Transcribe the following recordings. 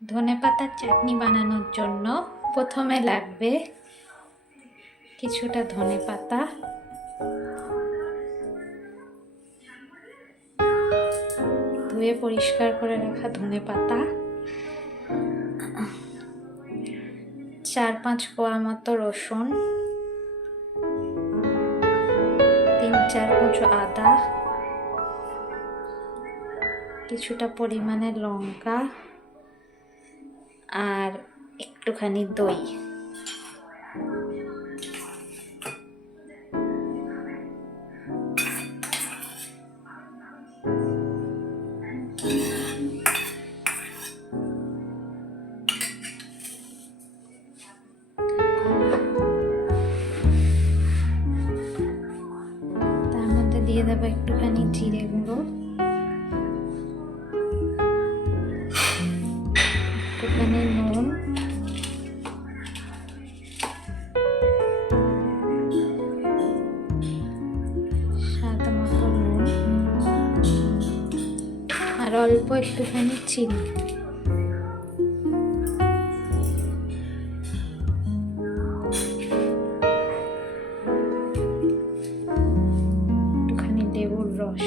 ধনেপাতার চাটনি বানানোর জন্য প্রথমে লাগবে কিছুটা ধনেপাতা, ধুয়ে পরিষ্কার করে রাখা ধনেপাতা, 4-5 কোয়া মতো রসুন, 3-4 কুচো আদা, কিছুটা পরিমাণে লঙ্কা আর একটুখানি দই। তার মধ্যে দিয়ে দেবো একটুখানি জিরে গুঁড়ো, একটুখানি নুন, স্বাদ মতো নুন আর অল্প একটুখানি চিনি। একটুখানি লেবুর রস।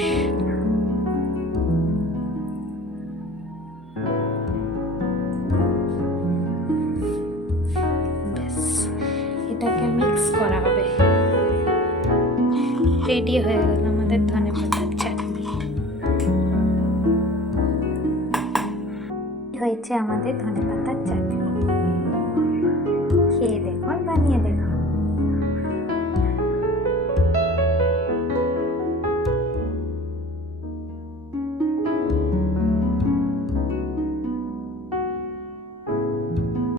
এটাকে মিক্স করা হবে। রেডি হয়ে গেল আমাদের ধনেপাতার চাটনি। হয়েছে আমাদের ধনেপাতার চাটনি। খেয়ে দেখুন, বানিয়ে দেখুন।